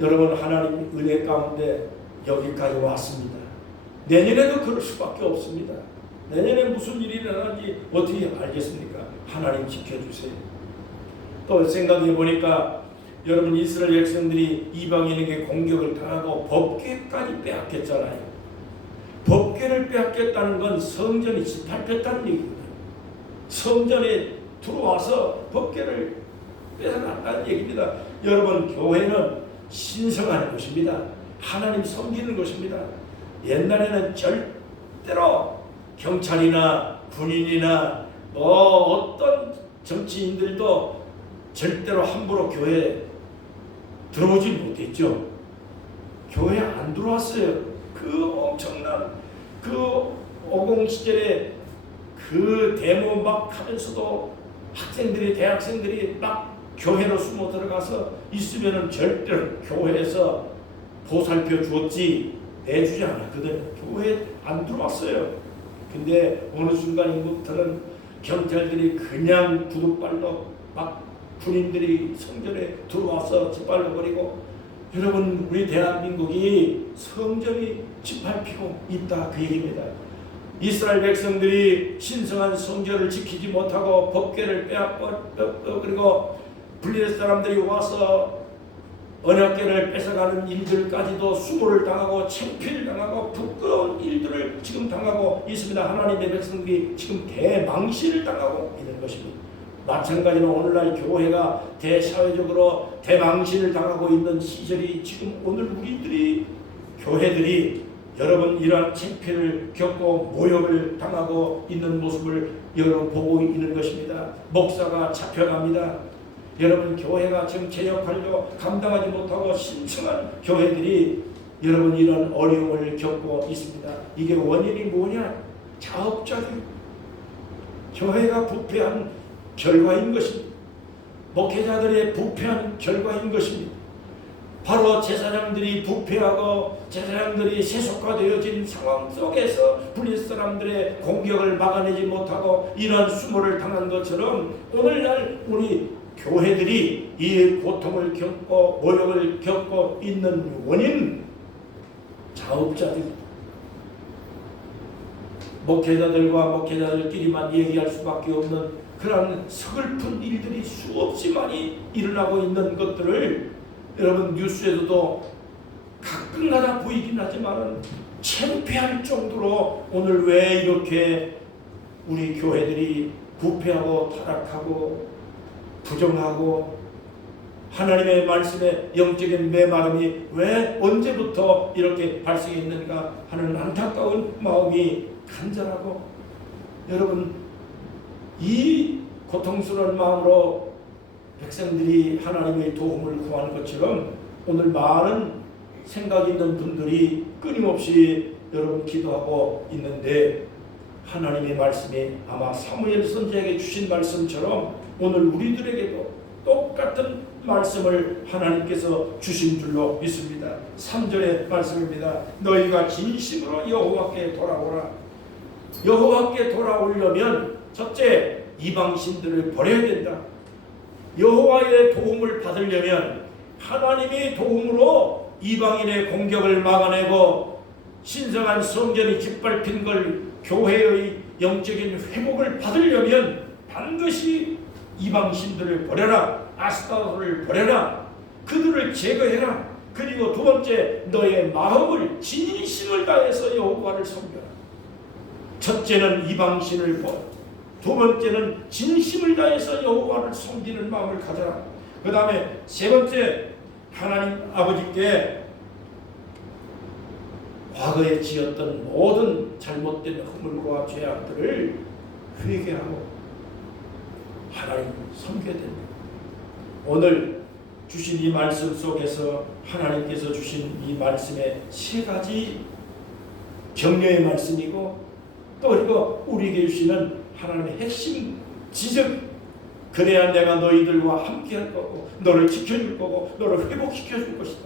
여러분 하나님 은혜 가운데 여기까지 왔습니다. 내년에도 그럴 수밖에 없습니다. 내년에 무슨 일이 일어나는지 어떻게 알겠습니까? 하나님 지켜주세요. 또 생각해 보니까 여러분 이스라엘 백성들이 이방인에게 공격을 당하고 법궤까지 빼앗겼잖아요. 법궤를 빼앗겼다는 건 성전이 짓밟혔다는 얘기입니다. 성전에 들어와서 법궤를 뺏어갔다는 얘기입니다. 여러분 교회는 신성한 것입니다. 하나님 섬기는 것입니다. 옛날에는 절대로 경찰이나 군인이나 어떤 정치인들도 절대로 함부로 교회에 들어오지 못했죠. 교회 안 들어왔어요. 그 엄청난 그 오공 시절에 그 데모 막 하면서도 학생들이 대학생들이 막 교회로 숨어 들어가서 있으면은 절대로 교회에서 보살펴 주었지 내주지 않았거든. 교회에 안 들어왔어요. 근데 어느 순간부터는 경찰들이 그냥 구둣발로 막 군인들이 성전에 들어와서 짓밟아 버리고 여러분 우리 대한민국이 성전이 짓밟히고 있다 그 얘기입니다. 이스라엘 백성들이 신성한 성전을 지키지 못하고 법궤를 그리고 블레셋 사람들이 와서 언약궤를 뺏어가는 일들까지도 수모를 당하고 창피를 당하고 부끄러운 일들을 지금 당하고 있습니다. 하나님의 백성들이 지금 대망신을 당하고 있는 것입니다. 마찬가지로 오늘날 교회가 대사회적으로 대망신을 당하고 있는 시절이 지금 오늘 우리들이 교회들이 여러분 이러한 창피를 겪고 모욕을 당하고 있는 모습을 여러분 보고 있는 것입니다. 목사가 잡혀갑니다. 여러분 교회가 지금 제 역할로 감당하지 못하고 신성한 교회들이 여러분 이런 어려움을 겪고 있습니다. 이게 원인이 뭐냐? 자업자득 교회가 부패한 결과인 것입니다. 목회자들의 부패한 결과인 것입니다. 바로 제사장들이 부패하고 제사장들이 세속화되어진 상황 속에서 블레셋 사람들의 공격을 막아내지 못하고 이런 수모를 당한 것처럼 오늘날 우리 교회들이 이 고통을 겪고 모욕을 겪고 있는 원인 자업자들 목회자들과 목회자들끼리만 얘기할 수밖에 없는 그런 서글픈 일들이 수없이 많이 일어나고 있는 것들을 여러분 뉴스에서도 가끔가다 보이긴 하지만 창피할 정도로 오늘 왜 이렇게 우리 교회들이 부패하고 타락하고 부정하고 하나님의 말씀에 영적인 메마름이 왜 언제부터 이렇게 발생했는가 하는 안타까운 마음이 간절하고 여러분 이 고통스러운 마음으로 백성들이 하나님의 도움을 구하는 것처럼 오늘 많은 생각 있는 분들이 끊임없이 여러분 기도하고 있는데 하나님의 말씀이 아마 사무엘 선지자에게 주신 말씀처럼 오늘 우리들에게도 또 똑같은 말씀을 하나님께서 주신 줄로 믿습니다. 3절의 말씀입니다. 너희가 진심으로 여호와께 돌아오라. 여호와께 돌아오려면 첫째, 이방신들을 버려야 된다. 여호와의 도움을 받으려면 하나님의 도움으로 이방인의 공격을 막아내고 신성한 성전이 짓밟힌 걸 교회의 영적인 회복을 받으려면 반드시 이방신들을 버려라. 아스타로를 버려라. 그들을 제거해라. 그리고 두 번째, 너의 마음을 진심을 다해서 여호와를 섬겨라. 첫째는 이방신을 버려, 두 번째는 진심을 다해서 여호와를 섬기는 마음을 가져라. 그 다음에 세 번째, 하나님 아버지께 과거에 지었던 모든 잘못된 허물과 죄악들을 회개하고 하나님을 섬겨야 됩니다. 오늘 주신 이 말씀 속에서 하나님께서 주신 이 말씀의 세 가지 격려의 말씀이고, 또 그리고 우리에게 주시는 하나님의 핵심 지적, 그래야 내가 너희들과 함께 할 거고 너를 지켜줄 거고 너를 회복시켜 줄 것이다.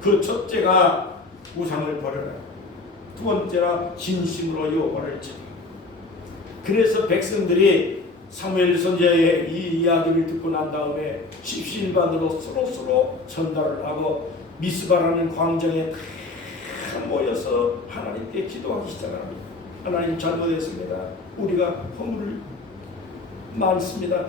그 첫째가 우상을 버려라. 두 번째가 진심으로 여호와를 찾아. 그래서 백성들이 사무엘 선지자의 이 이야기를 듣고 난 다음에 십시일반으로 서로 전달을 하고 미스바라는 광장에 모여서 하나님께 기도하기 시작합니다. 하나님, 잘못했습니다. 우리가 허물을 많습니다.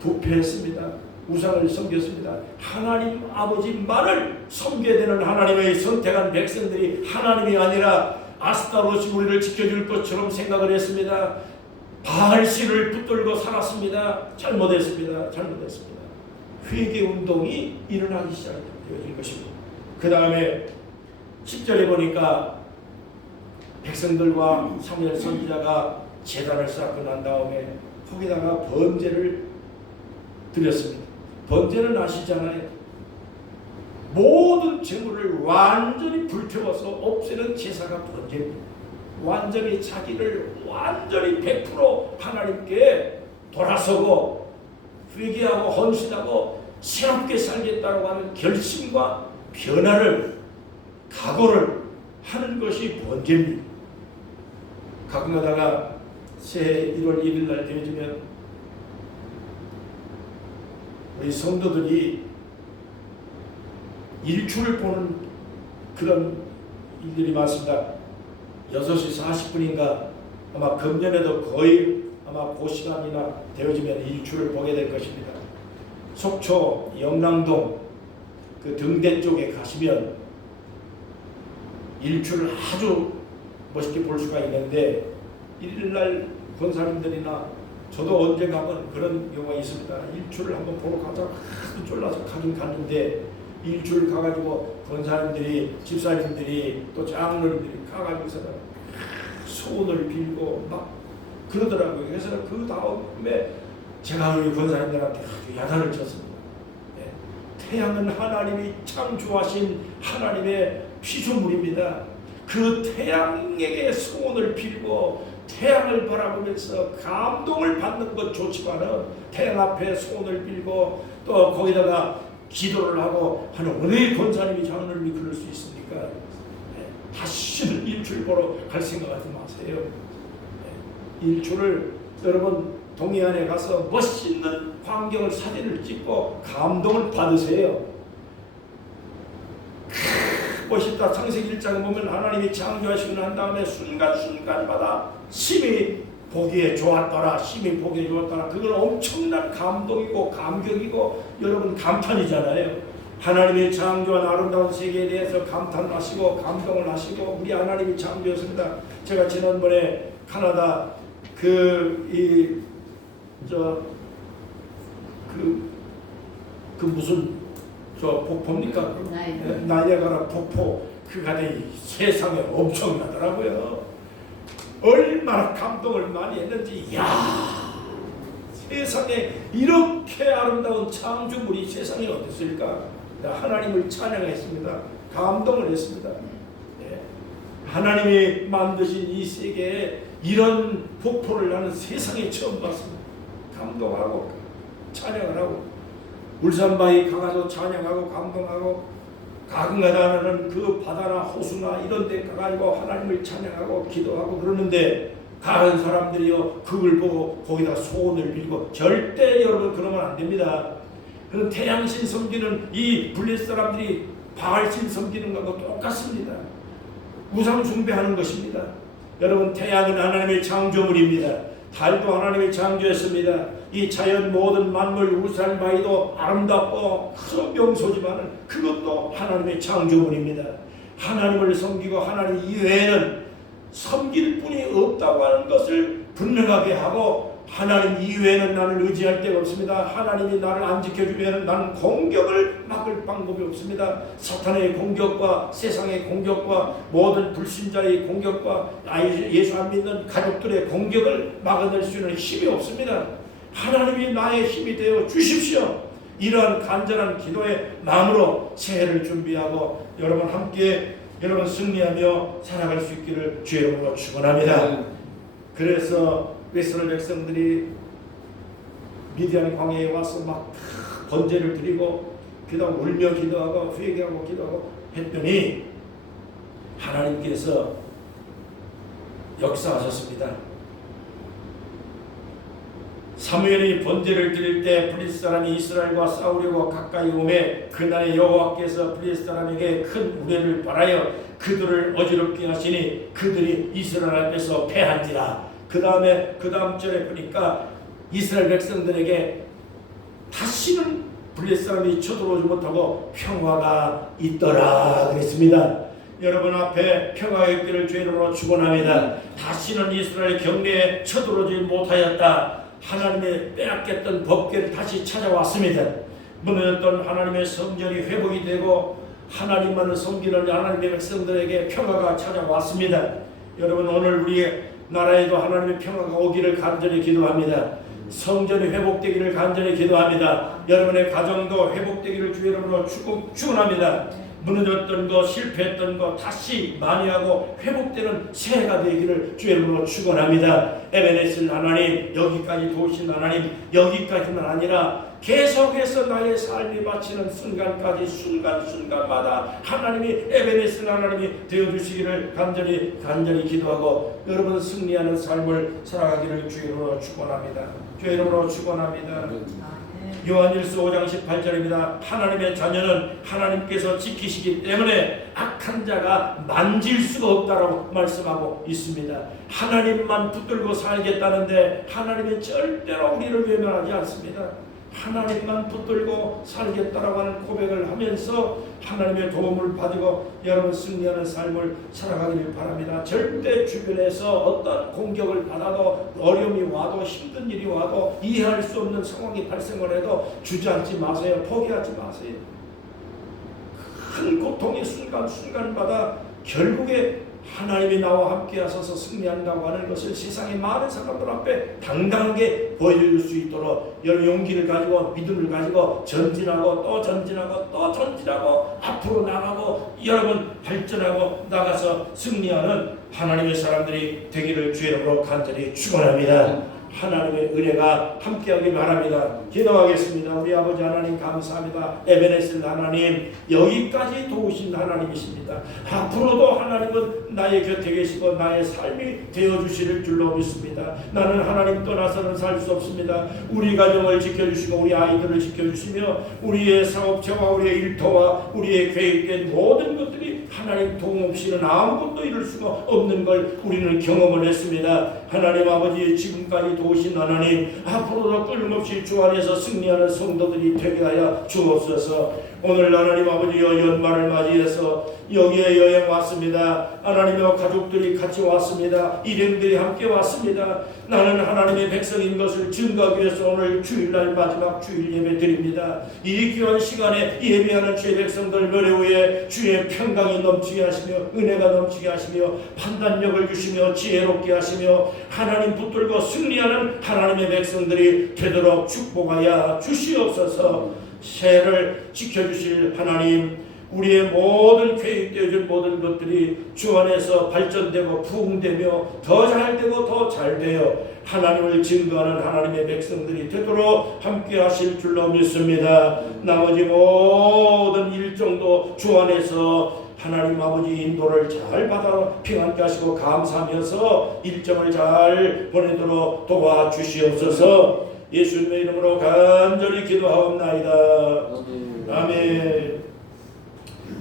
부패했습니다. 우상을 섬겼습니다. 하나님 아버지만을 섬겨야 되는 하나님의 선택한 백성들이 하나님이 아니라 아스타롯이 우리를 지켜줄 것처럼 생각을 했습니다. 바알신을 붙들고 살았습니다. 잘못했습니다. 회개 운동이 일어나기 시작된 것입니다. 그 다음에 10절에 보니까 백성들과 사무엘 선지자가 제단을 쌓고 난 다음에 거기다가 번제를 드렸습니다. 번제는 아시잖아요. 모든 재물을 완전히 불태워서 없애는 제사가 번제입니다. 완전히 자기를 완전히 100% 하나님께 돌아서고 회개하고 헌신하고 새롭게 살겠다고 하는 결심과 변화를, 각오를 하는 것이 번제입니다. 가끔가다가 새해 1월 1일 날 되어지면 우리 성도들이 일출을 보는 그런 일들이 많습니다. 6시 40분인가 아마 금년에도 거의 아마 그 시간이나 되어지면 일출을 보게 될 것입니다. 속초 영랑동 그 등대 쪽에 가시면 일출을 아주 멋있게 볼 수가 있는데, 일일날 권사님들이나 저도 언제 가면 그런 경우가 있습니다. 일출을 한번 보러 가자 하도 쫄라서 가긴 갔는데, 일출 가가지고 권사님들이, 집사님들이, 또 장로님들이 가가지고서는 소원을 빌고 막 그러더라고요. 그래서 그 다음에 제가 우리 권사님들한테 아주 야단을 쳤습니다. 네. 태양은 하나님이 창조하신 하나님의 피조물입니다. 그 태양에게 소원을 빌고 태양을 바라보면서 감동을 받는 것 좋지만은 태양 앞에 소원을 빌고 또 거기다가 기도를 하고 하는 어느 권사님이 장로님이 그럴 수 있습니까? 네. 다시는 일출 보러 갈 생각하지 마세요. 네. 일출을 여러분 동해안에 가서 멋있는 광경을 사진을 찍고 감동을 받으세요. 멋있다. 창세기 1장에 보면 하나님이 창조하시고 난 다음에 순간순간마다 심히 보기에 좋았더라. 심히 보기에 좋았더라. 그건 엄청난 감동이고 감격이고 여러분 감탄이잖아요. 하나님이 창조한 아름다운 세계에 대해서 감탄하시고 감동을 하시고 우리 하나님이 창조했습니다. 제가 지난번에 카나다 무슨 폭포입니까? 나이아가라 폭포 그가 세상에 엄청나더라고요. 얼마나 감동을 많이 했는지, 이야, 세상에 이렇게 아름다운 창조물이 세상에 어딨을까? 하나님을 찬양했습니다. 감동을 했습니다. 네. 하나님이 만드신 이 세계에 이런 폭포를 나는 세상에 처음 봤습니다. 감동하고 찬양을 하고 울산바위 가가지고 찬양하고 감동하고 가끔가다 하는 그 바다나 호수나 이런 데 가가지고 하나님을 찬양하고 기도하고 그러는데 가는 사람들이요 그걸 보고 거기다 소원을 빌고 절대 여러분 그러면 안 됩니다. 그 태양신 섬기는 이 블레셋 사람들이 바알신 섬기는 것과 똑같습니다. 우상 숭배하는 것입니다. 여러분 태양은 하나님의 창조물입니다. 달도 하나님의 창조했습니다. 이 자연 모든 만물 울산바위도 아름답고 큰 명소지만 그것도 하나님의 창조물입니다. 하나님을 섬기고 하나님 이외에는 섬길 분이 없다고 하는 것을 분명하게 하고 하나님 이외에는 나를 의지할 데가 없습니다. 하나님이 나를 안 지켜주면 나는 공격을 막을 방법이 없습니다. 사탄의 공격과 세상의 공격과 모든 불신자의 공격과 예수 안 믿는 가족들의 공격을 막아낼 수 있는 힘이 없습니다. 하나님이 나의 힘이 되어 주십시오. 이러한 간절한 기도의 마음으로 새해를 준비하고 여러분 함께 여러분 승리하며 살아갈 수 있기를 주의 이름으로 축원합니다. 그래서 이스라엘 백성들이 미디안 광야에 와서 막 번제를 드리고 그다음 울며 기도하고 회개하고 기도하고 했더니 하나님께서 역사하셨습니다. 사무엘이 번제를 드릴 때 블레셋 사람이 이스라엘과 싸우려고 가까이 오매 그날에 여호와께서 블레셋 사람에게 큰 우레를 발하여 그들을 어지럽게 하시니 그들이 이스라엘 앞에서 패한지라. 그 다음 절에 보니까 이스라엘 백성들에게 다시는 블레셋 사람이 쳐들어오지 못하고 평화가 있더라 그랬습니다. 여러분 앞에 평화가 있기를 주의 이름으로 축원합니다. 다시는 이스라엘 경내에 쳐들어오지 못하였다. 하나님의 빼앗겼던 법궤를 다시 찾아왔습니다. 무너졌던 하나님의 성전이 회복이 되고 하나님만을 섬기는 하나님의 백성들에게 평화가 찾아왔습니다. 여러분 오늘 우리의 나라에도 하나님의 평화가 오기를 간절히 기도합니다. 성전이 회복되기를 간절히 기도합니다. 여러분의 가정도 회복되기를 주의 이름으로 축원합니다. 무너졌던 것, 실패했던 것 다시 만회하고 회복되는 새해가 되기를 주의 이름으로 축원합니다. 에베네셀 하나님, 여기까지 도우신 하나님, 여기까지만 아니라 계속해서 나의 삶이 바치는 순간까지 순간순간마다 하나님이 에베네셀 하나님이 되어주시기를 간절히 기도하고 여러분 승리하는 삶을 살아가기를 주의 이름으로 축원합니다. 주의 이름으로 축원합니다. 요한일서 5장 18절입니다. 하나님의 자녀는 하나님께서 지키시기 때문에 악한 자가 만질 수가 없다라고 말씀하고 있습니다. 하나님만 붙들고 살겠다는데 하나님은 절대로 우리를 외면하지 않습니다. 하나님만 붙들고 살겠다라고 하는 고백을 하면서 하나님의 도움을 받고 여러분 승리하는 삶을 살아가기를 바랍니다. 절대 주변에서 어떤 공격을 받아도 어려움이 와도 힘든 일이 와도 이해할 수 없는 상황이 발생을 해도 주저앉지 마세요. 포기하지 마세요. 큰 고통의 순간순간마다 결국에 하나님이 나와 함께 하셔서 승리한다고 하는 것을 세상의 많은 사람들 앞에 당당하게 보여줄 수 있도록 여러분 용기를 가지고 믿음을 가지고 전진하고 또 전진하고 또 전진하고 앞으로 나가고 여러분 발전하고 나가서 승리하는 하나님의 사람들이 되기를 주의 이름으로 간절히 축원합니다. 하나님의 은혜가 함께하길 바랍니다. 기도하겠습니다. 우리 아버지 하나님 감사합니다. 에베네셀 하나님 여기까지 도우신 하나님이십니다. 앞으로도 하나님은 나의 곁에 계시고 나의 삶이 되어주실 줄로 믿습니다. 나는 하나님 떠나서는 살 수 없습니다. 우리 가정을 지켜주시고 우리 아이들을 지켜주시며 우리의 사업체와 우리의 일터와 우리의 계획된 모든 것들이 하나님 도움 없이는 아무것도 이룰 수가 없는 걸 우리는 경험을 했습니다. 하나님 아버지 지금까지 도우신 하나님 앞으로도 끊임없이 주 안에서 승리하는 성도들이 되게 하여 주옵소서. 오늘 하나님 아버지 연말을 맞이해서 여기에 여행 왔습니다. 하나님과 가족들이 같이 왔습니다. 일행들이 함께 왔습니다. 나는 하나님의 백성인 것을 증거하기 위해서 오늘 주일날 마지막 주일 예배 드립니다. 이 귀한 시간에 예배하는 주의 백성들 머리 위에 주의 평강이 넘치게 하시며 은혜가 넘치게 하시며 판단력을 주시며 지혜롭게 하시며 하나님 붙들고 승리하는 하나님의 백성들이 되도록 축복하여 주시옵소서. 새해를 지켜주실 하나님, 우리의 모든 계획되어진 모든 것들이 주 안에서 발전되고 부흥되며 더 잘되고 더 잘되어 하나님을 증거하는 하나님의 백성들이 되도록 함께 하실 줄로 믿습니다. 나머지 모든 일정도 주 안에서 하나님 아버지 인도를 잘 받아 평안케 하시고 감사하면서 일정을 잘 보내도록 도와주시옵소서. 예수님의 이름으로 간절히 기도하옵나이다. 아멘.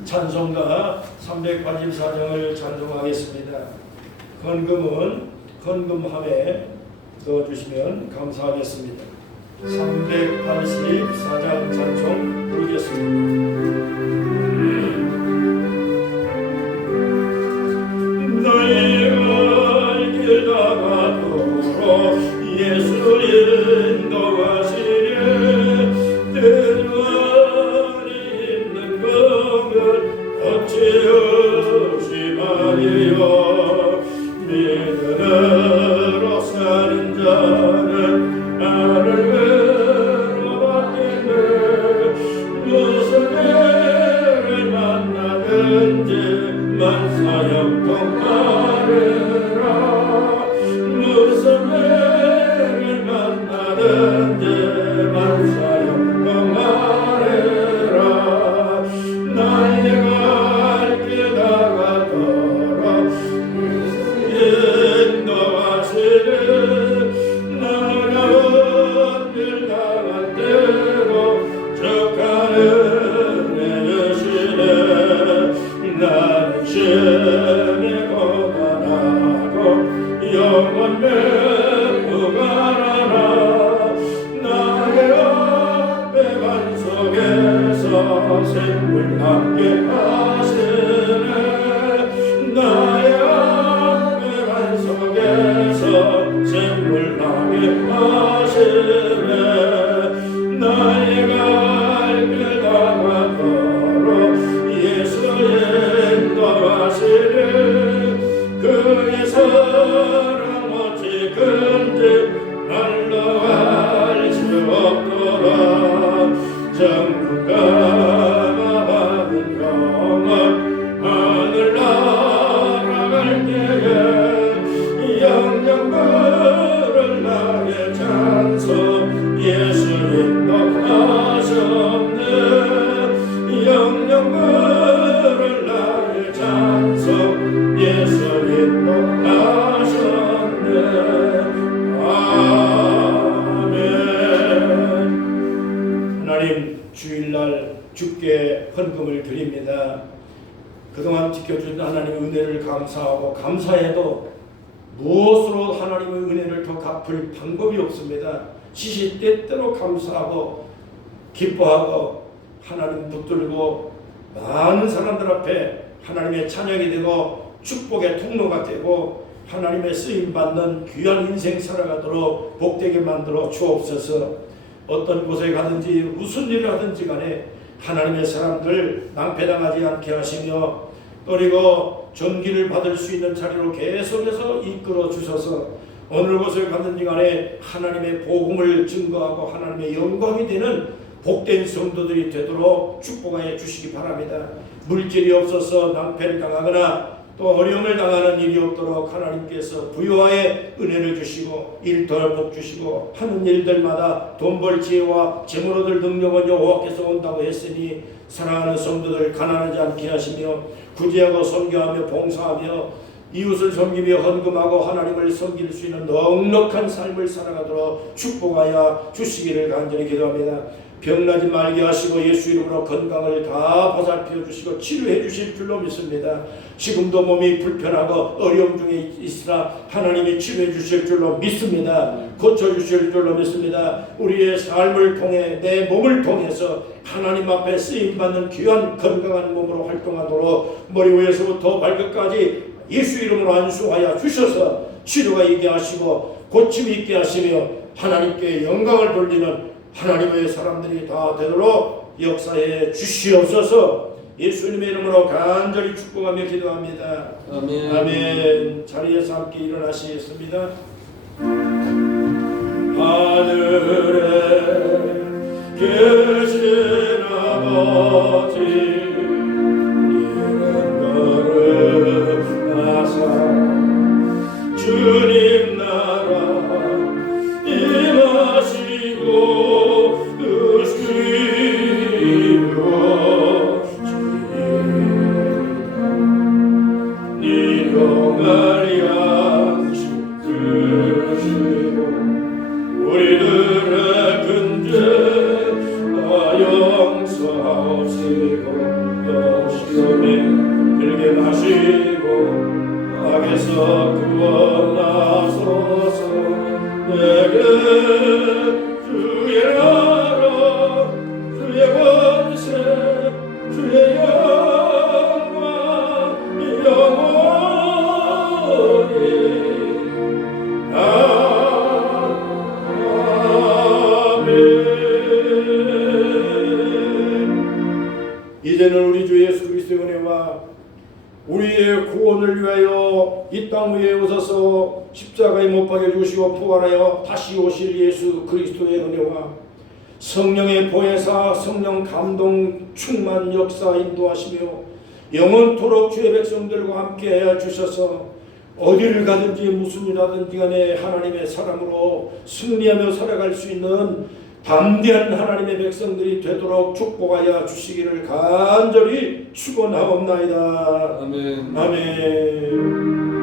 찬송가 384장을 찬송하겠습니다. 건금함에 넣어주시면 감사하겠습니다. 384장 찬송 부르겠습니다. 나의 길 다가도록 예수 인도하시려 대중안에 있는 것을 어찌없이 말이여 믿음으로 사는 자는 나를 외로워하겠네. 무슨 애를 만나든지 만사형통 하리라. 무슨 애를 만나든지 만사형통 하리라. 나의 갈 길 다가도록 인도하시리. 나가 길 당할 때로 적하는 내주시네. 나는 심히 고난하고 영원 매부가라나. 나의 앞에 간 속에서 생물 함께 하시네. 나의 앞에 간 속에서 생물 함께 하시네. 나의 갈 길 다가도록 예수의 인도하시리. 그의 사랑 어찌 큰지 말로 알 수 없도록 정부가 받은 영원 하늘 날아갈 때에 영영 부를 나의 찬송 예수 인도하셨네. 영영 부를 나의 찬송 예수 인도하셨네. 아멘. 하나님, 주일날 주께 헌금을 드립니다. 그동안 지켜주신 하나님의 은혜를 감사하고 감사해도 무엇으로 하나님의 은혜를 더 갚을 방법이 없습니다. 시시때때로 감사하고 기뻐하고 하나님 붙들고 많은 사람들 앞에 하나님의 찬양이 되고 축복의 통로가 되고 하나님의 쓰임받는 귀한 인생 살아가도록 복되게 만들어 주옵소서. 어떤 곳에 가든지 무슨 일을 하든지 간에 하나님의 사람들 낭패당하지 않게 하시며 그리고 전기를 받을 수 있는 자리로 계속해서 이끌어 주셔서 어느 곳을 가든지 간에 하나님의 복음을 증거하고 하나님의 영광이 되는 복된 성도들이 되도록 축복하여 주시기 바랍니다. 물질이 없어서 낭패를 당하거나 또 어려움을 당하는 일이 없도록 하나님께서 부유하의 은혜를 주시고 일터를 복 주시고 하는 일들마다 돈 벌 지혜와 재물 얻을 능력은 여호와께서 온다고 했으니 사랑하는 성도들 가난하지 않게 하시며 구제하고 선교하며 봉사하며 이웃을 섬기며 헌금하고 하나님을 섬길 수 있는 넉넉한 삶을 살아가도록 축복하여 주시기를 간절히 기도합니다. 병나지 말게 하시고 예수 이름으로 건강을 다 보살펴 주시고 치료해 주실 줄로 믿습니다. 지금도 몸이 불편하고 어려움 중에 있으나 하나님이 치료해 주실 줄로 믿습니다. 고쳐 주실 줄로 믿습니다. 우리의 삶을 통해 내 몸을 통해서 하나님 앞에 쓰임받는 귀한 건강한 몸으로 활동하도록 머리 위에서부터 발끝까지 예수 이름으로 안수하여 주셔서 치료가 있게 하시고 고침이 있게 하시며 하나님께 영광을 돌리는 하나님의 사람들이 다 되도록 역사해 주시옵소서. 예수님의 이름으로 간절히 축복하며 기도합니다. 아멘. 아멘. 자리에서 함께 일어나시겠습니다. 하늘에 계신 아버지 영광을 양식 주시고 우리들의 근죄 용서하시고 또 시험에 들게 하시고 악에서 구원하소서. 내게 주의 나라 주의 권세 주의 영광 영원히 아멘. 이제는 우리 주 예수 그리스도의 은혜와 우리의 구원을 위하여 이 땅 위에 오셔서 십자가에 못 박혀 주시고 부활하여 다시 오실 예수 그리스도의 은혜와 성령의 보혜사 성령 감동 충만 역사 인도하시며 영원토록 주의 백성들과 함께 해 주셔서 어디를 가든지 무슨 일 하든지 간에 하나님의 사람으로 승리하며 살아갈 수 있는 담대한 하나님의 백성들이 되도록 축복하여 주시기를 간절히 축원하옵나이다. 아멘. 아멘.